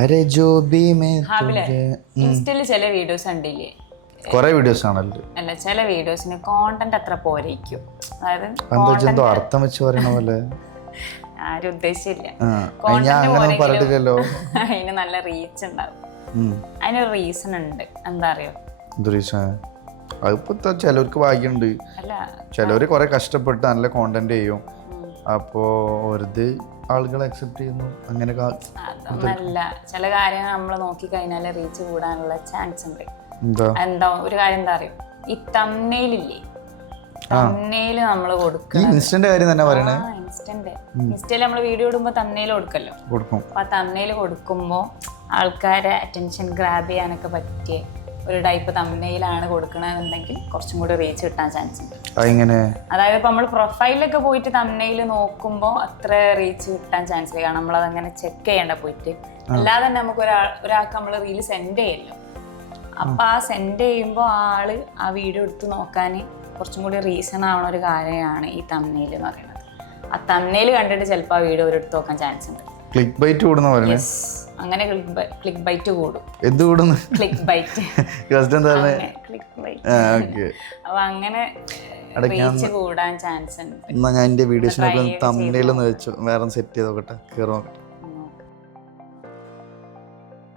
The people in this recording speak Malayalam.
അരെ ജോ ബി മേ ഇൻസ്റ്റയില് ചില വീഡിയോസ് കണ്ടില്ലേ, കൊറേ വീഡിയോസ് ആണല്ലോ. അല്ല ചില വീഡിയോസിന് കോണ്ടന്റ് അത്ര പോരേക്കും. അതായത് എന്തോ അർത്ഥം വെച്ച് പറയണ പോലെ ആരും ഉദ്ദേശിച്ചില്ല. പറഞ്ഞിട്ടില്ലല്ലോ. അതിന് നല്ല റീച്ച് ഉണ്ടാവും. അതിനൊരു റീസൺ ഉണ്ട്. എന്താ അറിയോ? അതിപ്പോ ചിലവർക്ക് ഭാഗ്യമുണ്ട്, അല്ല ചിലവര് കൊറേ കഷ്ടപ്പെട്ട് നല്ല കോണ്ടന്റ് ചെയ്യും. അപ്പോ വെറുതെ ആളുകൾ അക്സെപ്റ്റ് ചെയ്യുന്നു. അങ്ങനെ അതൊന്നല്ല, ചില കാര്യങ്ങൾ നമ്മൾ നോക്കി കഴിഞ്ഞാൽ റീച്ച് കൂടാനുള്ള ചാൻസ് ഉണ്ട്. എന്താ ഒരു കാര്യം എന്താ അറിയോ, ഈ തംബ്നെയിലില്ലേ, തംബ്നെയിൽ നമ്മൾ കൊടുക്കണം. ഇൻസ്റ്റന്റ് കാര്യം തന്നെ പറയണേ. ഇൻസ്റ്റയിൽ നമ്മൾ വീഡിയോ ഇടുമ്പോൾ തംബ്നെയിൽ കൊടുക്കല്ലോ. അപ്പൊ ആ തംബ്നെയിൽ കൊടുക്കുമ്പോൾ ആൾക്കാരെ അറ്റൻഷൻ ഗ്രാബ് ചെയ്യാനൊക്കെ പറ്റിയ ഒരു ടൈപ്പ് തംബ്നെയിലാണ് കൊടുക്കണമെന്നുണ്ടെങ്കിൽ കുറച്ചും കൂടി റീച്ച് കിട്ടാൻ ചാൻസ് ഉണ്ട്. അതായത് ഇപ്പൊ നമ്മൾ പ്രൊഫൈലൊക്കെ പോയിട്ട് തംബ്നെയിൽ നോക്കുമ്പോൾ അത്ര റീച്ച് കിട്ടാൻ ചാൻസ് ഇല്ല. കാരണം നമ്മളതങ്ങനെ ചെക്ക് ചെയ്യണ്ട പോയിട്ട്. അല്ലാതെ തന്നെ നമുക്ക് ഒരാൾക്ക് നമ്മൾ റീല് സെൻഡ് ചെയ്യല്ലോ. അപ്പൊ ആ സെൻഡ് ചെയ്യുമ്പോൾ ആള് ആ വീഡിയോ എടുത്ത് നോക്കാൻ കുറച്ചും കൂടി റീസൺ ആവണ ഒരു കാര്യമാണ് ഈ തംബ്നെയിൽ എന്ന് പറയുന്നത്. ആ തംബ്നെയിൽ കണ്ടിട്ട് ചിലപ്പോൾ ആ വീഡിയോ എടുത്ത് നോക്കാൻ ചാൻസ് ഉണ്ട്. ക്ലിക്ക് ബൈറ്റ് കൂടുന്ന പറയുന്നത്. അങ്ങനെ ക്ലിക്ക് ബൈറ്റ് കൂടും. എന്ത് കൂടുന്നു? Click byte. അപ്പൊ അങ്ങനെ റീച്ച് കൂടാൻ ചാൻസ് ഉണ്ട്. ഞാൻ എന്റെ വീഡിയോസിനൊക്കെ തംബ്നെയിൽ ഒന്ന് വെച്ചു വേറെ സെറ്റ് ചെയ്ത് നോക്കട്ടെ, കേറി നോക്കട്ടെ.